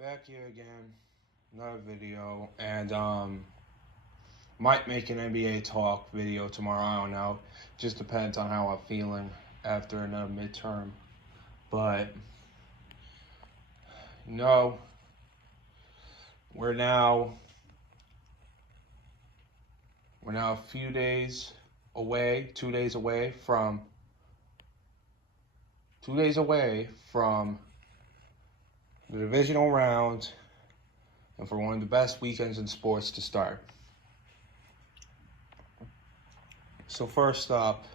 Back here again, another video, and might make an NBA talk video tomorrow. I don't know. Just depends on how I'm feeling after another midterm. But we're now a few days away, 2 days away from the divisional round, and for one of the best weekends in sports to start. So first up,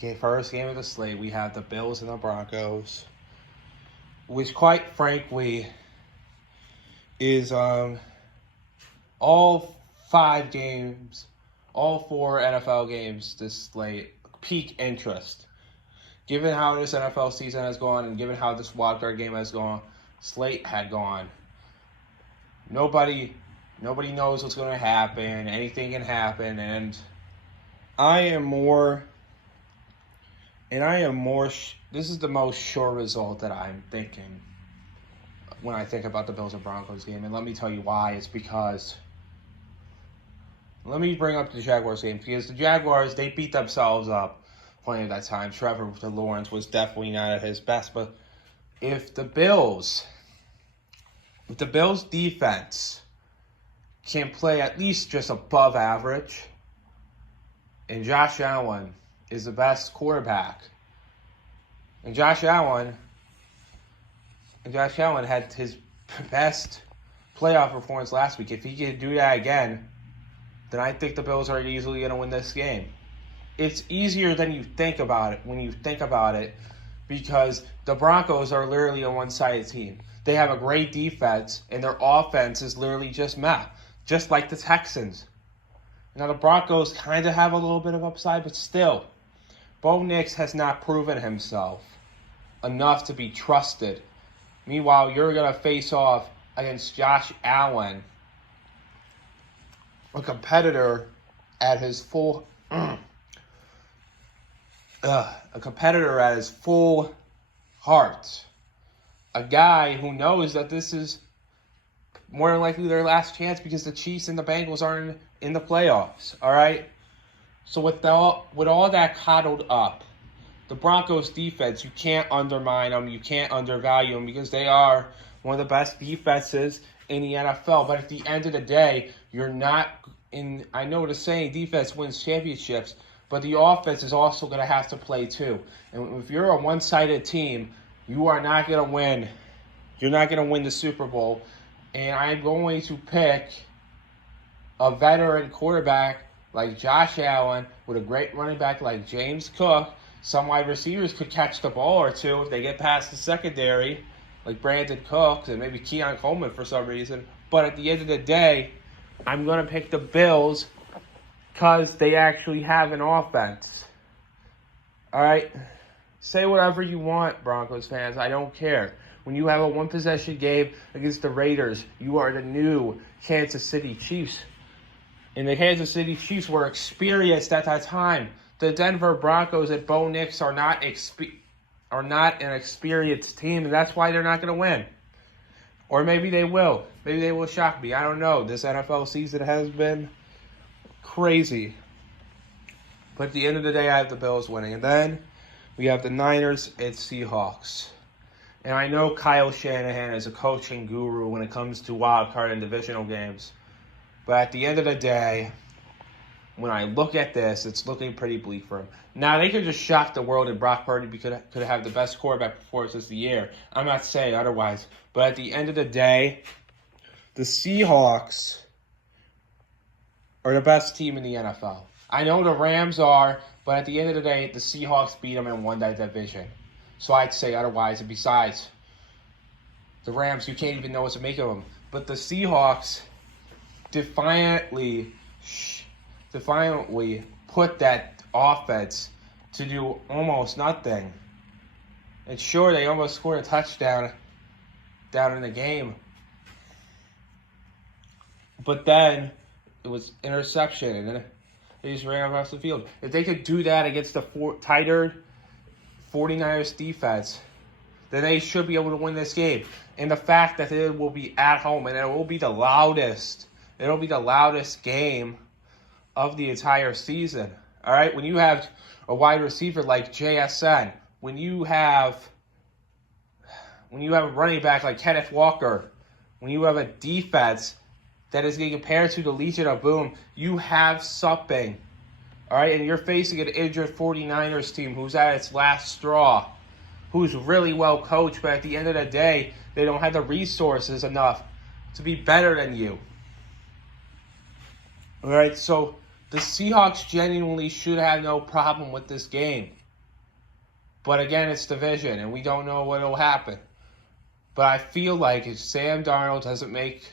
the first game of the slate, we have the Bills and the Broncos, which quite frankly is all 5 games, all 4 NFL games this slate, peak interest. Given how this NFL season has gone and given how this wildcard game has gone, slate had gone. Nobody knows what's going to happen. Anything can happen, and this is the most sure result that I'm thinking when I think about the Bills and Broncos game. And let me tell you why. It's because, let me bring up the Jaguars game, because the Jaguars, they beat themselves up plenty of that time. Trevor Lawrence was definitely not at his best, but if the Bills defense can play at least just above average, and Josh Allen is the best quarterback, and Josh Allen had his best playoff performance last week. If he can do that again, then I think the Bills are easily going to win this game. It's easier than you think about it when you think about it, because the Broncos are literally a one-sided team. They have a great defense, and their offense is literally just meh, just like the Texans. Now, the Broncos kind of have a little bit of upside, but still, Bo Nix has not proven himself enough to be trusted. Meanwhile, you're going to face off against Josh Allen, a competitor at his full heart. A guy who knows that this is more than likely their last chance, because the Chiefs and the Bengals aren't in the playoffs, all right? So with all that coddled up, the Broncos defense, you can't undermine them, you can't undervalue them, because they are one of the best defenses in the NFL. But at the end of the day, I know the saying, defense wins championships, but the offense is also going to have to play too. And if you're a one-sided team, you are not going to win. You're not going to win the Super Bowl. And I'm going to pick a veteran quarterback like Josh Allen with a great running back like James Cook. Some wide receivers could catch the ball or two if they get past the secondary, like Brandon Cooks and maybe Keon Coleman for some reason. But at the end of the day, I'm going to pick the Bills because they actually have an offense. All right? Say whatever you want, Broncos fans. I don't care. When you have a one-possession game against the Raiders, you are the new Kansas City Chiefs. And the Kansas City Chiefs were experienced at that time. The Denver Broncos and Bo Nix are not an experienced team, and that's why they're not going to win. Or maybe they will. Maybe they will shock me. I don't know. This NFL season has been crazy. But at the end of the day, I have the Bills winning. And then we have the Niners and Seahawks. And I know Kyle Shanahan is a coaching guru when it comes to wild card and divisional games. But at the end of the day, when I look at this, it's looking pretty bleak for him. Now, they could just shock the world and Brock Purdy could have the best quarterback performance of the year. I'm not saying otherwise. But at the end of the day, the Seahawks are the best team in the NFL. I know the Rams are, but at the end of the day, the Seahawks beat them and won that division. So I'd say otherwise. And besides, the Rams, you can't even know what to make of them. But the Seahawks defiantly put that offense to do almost nothing. And sure, they almost scored a touchdown down in the game. But then it was interception, and then they just ran across the field. If they could do that against the tighter 49ers defense, then they should be able to win this game. And the fact that it will be at home and it will be the loudest game of the entire season. All right, when you have a wide receiver like JSN, when you have a running back like Kenneth Walker, when you have a defense that is getting compared to the Legion of Boom, you have something. All right, and you're facing an injured 49ers team who's at its last straw, who's really well coached, but at the end of the day, they don't have the resources enough to be better than you. All right, so the Seahawks genuinely should have no problem with this game. But again, it's division, and we don't know what will happen. But I feel like if Sam Darnold doesn't make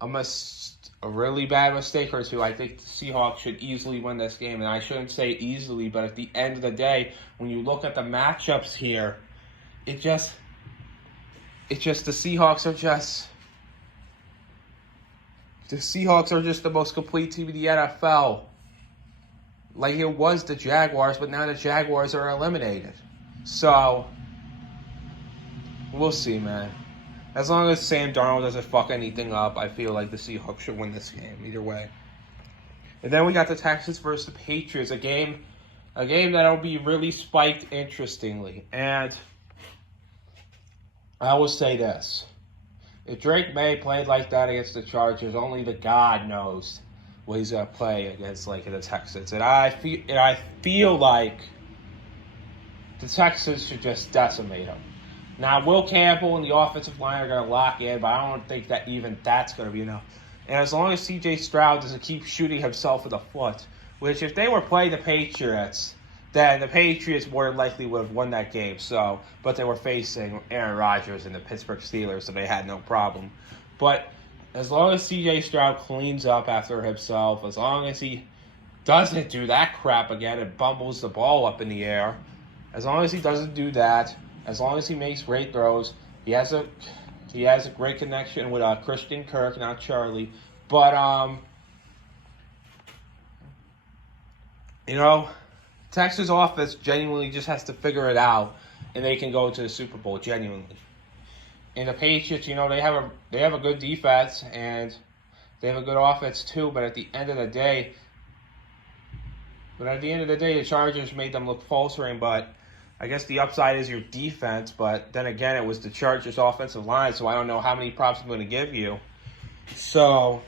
a really bad mistake or two, I think the Seahawks should easily win this game. And I shouldn't say easily, but at the end of the day, when you look at the matchups here, the Seahawks are just the most complete team in the NFL. Like it was the Jaguars, but now the Jaguars are eliminated. So we'll see, man. As long as Sam Darnold doesn't fuck anything up, I feel like the Seahawks should win this game either way. And then we got the Texans versus the Patriots, a game that'll be really spiked interestingly. And I will say this. If Drake May played like that against the Chargers, only the God knows what he's going to play against like the Texans. And I feel like the Texans should just decimate him. Now, Will Campbell and the offensive line are going to lock in, but I don't think that even that's going to be enough. And as long as C.J. Stroud doesn't keep shooting himself in the foot, which if they were playing the Patriots, then the Patriots more than likely would have won that game. But they were facing Aaron Rodgers and the Pittsburgh Steelers, so they had no problem. But as long as C.J. Stroud cleans up after himself, as long as he doesn't do that crap again and bumbles the ball up in the air, as long as he doesn't do that, as long as he makes great throws, he has a great connection with Christian Kirk, not Charlie. But Texas offense genuinely just has to figure it out, and they can go to the Super Bowl genuinely. And the Patriots, they have a good defense and they have a good offense too. But at the end of the day, the Chargers made them look faltering. But I guess the upside is your defense, but then again, it was the Chargers' offensive line, so I don't know how many props I'm going to give you. So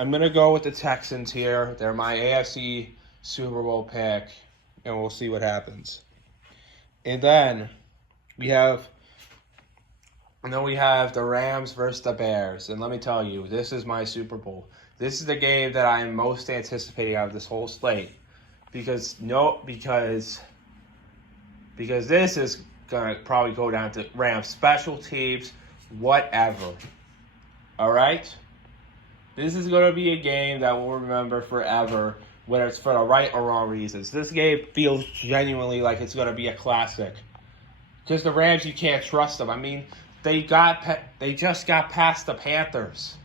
I'm going to go with the Texans here. They're my AFC Super Bowl pick, and we'll see what happens. And then we have the Rams versus the Bears, and let me tell you, this is my Super Bowl. This is the game that I am most anticipating out of this whole slate, because this is going to probably go down to Rams special teams, whatever. All right? This is going to be a game that we'll remember forever, whether it's for the right or wrong reasons. This game feels genuinely like it's going to be a classic. Because the Rams, you can't trust them. I mean, they just got past the Panthers.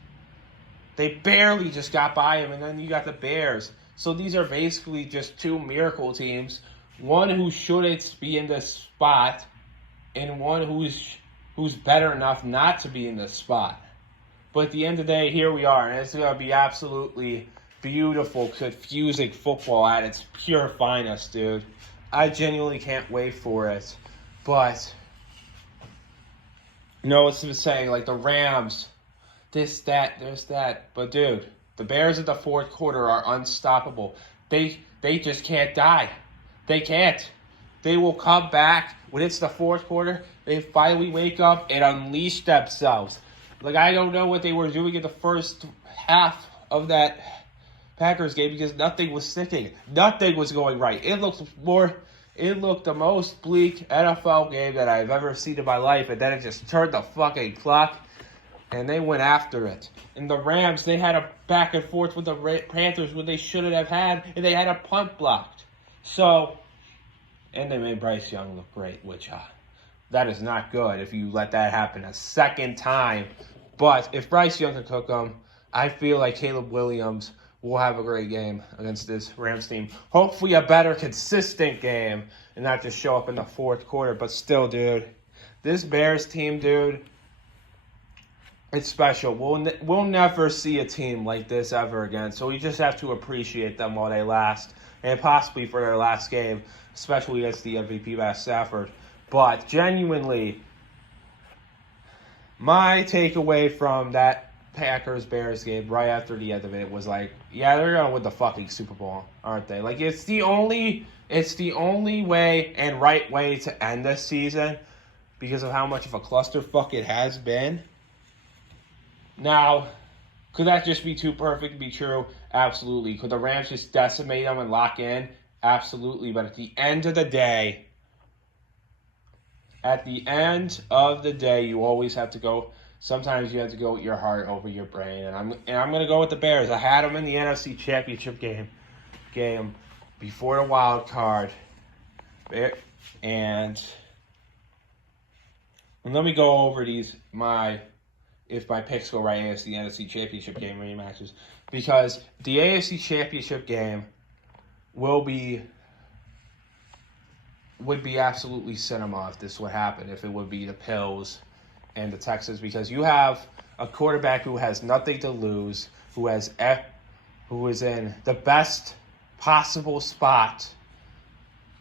They barely just got by them, and then you got the Bears. So these are basically just two miracle teams. One who shouldn't be in this spot, and one who's better enough not to be in this spot. But at the end of the day, here we are, and it's going to be absolutely beautiful, confusing football at its pure finest, dude. I genuinely can't wait for it. But, what's been saying, like the Rams, this, that, there's that. But, dude, the Bears in the fourth quarter are unstoppable. They just can't die. They can't. They will come back when it's the fourth quarter. They finally wake up and unleash themselves. Like, I don't know what they were doing in the first half of that Packers game because nothing was sticking. Nothing was going right. It looked the most bleak NFL game that I've ever seen in my life, and then it just turned the fucking clock, and they went after it. And the Rams, they had a back and forth with the Panthers when they shouldn't have had, and they had a punt blocked. So, and they made Bryce Young look great, which that is not good if you let that happen a second time. But if Bryce Young can cook them, I feel like Caleb Williams will have a great game against this Rams team. Hopefully a better consistent game and not just show up in the fourth quarter. But still, dude, This Bears team, dude, it's special. We'll never see a team like this ever again. So we just have to appreciate them while they last, and possibly for their last game, especially against the MVP Matt Stafford. But genuinely, my takeaway from that Packers-Bears game right after the end of it was like, yeah, they're gonna win the fucking Super Bowl, aren't they? Like, it's the only way and right way to end this season because of how much of a clusterfuck it has been. Now, could that just be too perfect to be true? Absolutely. Could the Rams just decimate them and lock in? Absolutely. But at the end of the day, you always have to go. Sometimes you have to go with your heart over your brain, and I'm going to go with the Bears. I had them in the NFC Championship game before the wild card, and let me go over these if my picks go right against the NFC Championship game rematches, because the AFC Championship game would be absolutely cinema if this would happen, if it would be the Pills and the Texans, because you have a quarterback who has nothing to lose, who is in the best possible spot,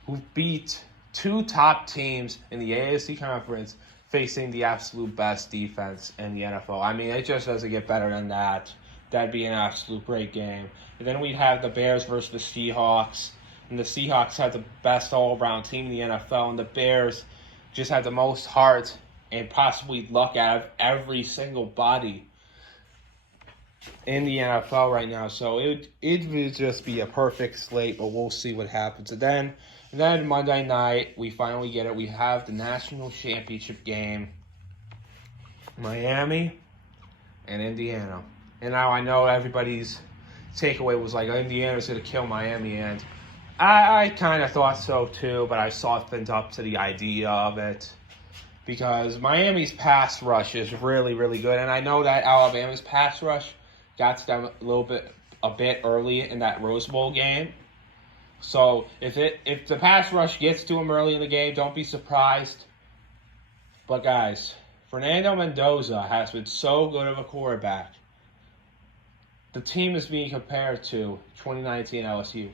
who beat two top teams in the AFC Conference facing the absolute best defense in the NFL. I mean, it just doesn't get better than that. That'd be an absolute great game. And then we'd have the Bears versus the Seahawks, and the Seahawks have the best all-around team in the NFL, and the Bears just have the most heart and possibly luck out of every single body in the NFL right now. So it would just be a perfect slate, but we'll see what happens. And then Monday night, we finally get it. We have the national championship game, Miami and Indiana. And now I know everybody's takeaway was like, Indiana's going to kill Miami, and I kind of thought so too, but I softened up to the idea of it, because Miami's pass rush is really, really good. And I know that Alabama's pass rush got to them a bit early in that Rose Bowl game. So if the pass rush gets to them early in the game, don't be surprised. But guys, Fernando Mendoza has been so good of a quarterback. The team is being compared to 2019 LSU.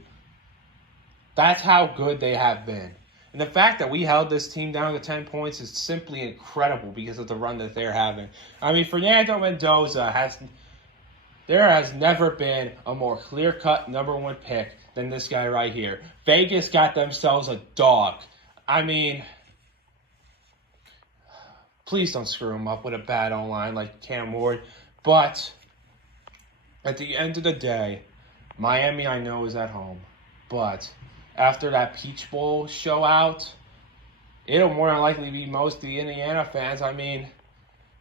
That's how good they have been. And the fact that we held this team down to 10 points is simply incredible because of the run that they're having. I mean, Fernando Mendoza there has never been a more clear-cut number one pick than this guy right here. Vegas got themselves a dog. I mean, please don't screw him up with a bad O-line like Cam Ward. But at the end of the day, Miami, I know, is at home. But after that Peach Bowl show out, it'll more than likely be most of the Indiana fans. I mean,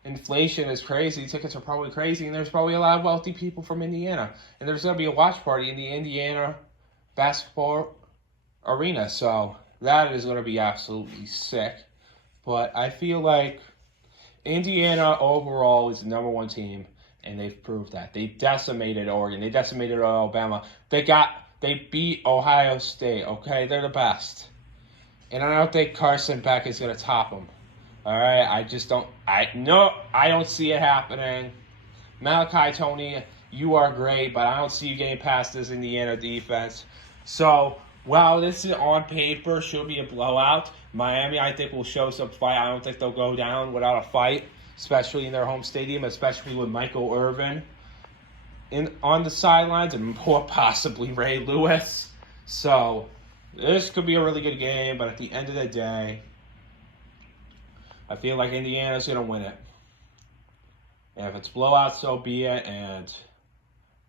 inflation is crazy. Tickets are probably crazy, and there's probably a lot of wealthy people from Indiana. And there's going to be a watch party in the Indiana basketball arena. So that is going to be absolutely sick. But I feel like Indiana overall is the number one team, and they've proved that. They decimated Oregon. They decimated Alabama. They beat Ohio State, okay? They're the best. And I don't think Carson Beck is going to top them. All right? I don't see it happening. Malachi Tony, you are great, but I don't see you getting past this Indiana defense. So, while this is on paper should be a blowout, Miami, I think, will show some fight. I don't think they'll go down without a fight, especially in their home stadium, especially with Michael Irvin on the sidelines and more possibly Ray Lewis. So this could be a really good game, but at the end of the day, I feel like Indiana's going to win it. And if it's blowout, so be it. And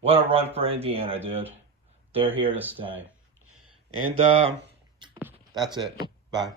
what a run for Indiana, dude. They're here to stay. And that's it. Bye.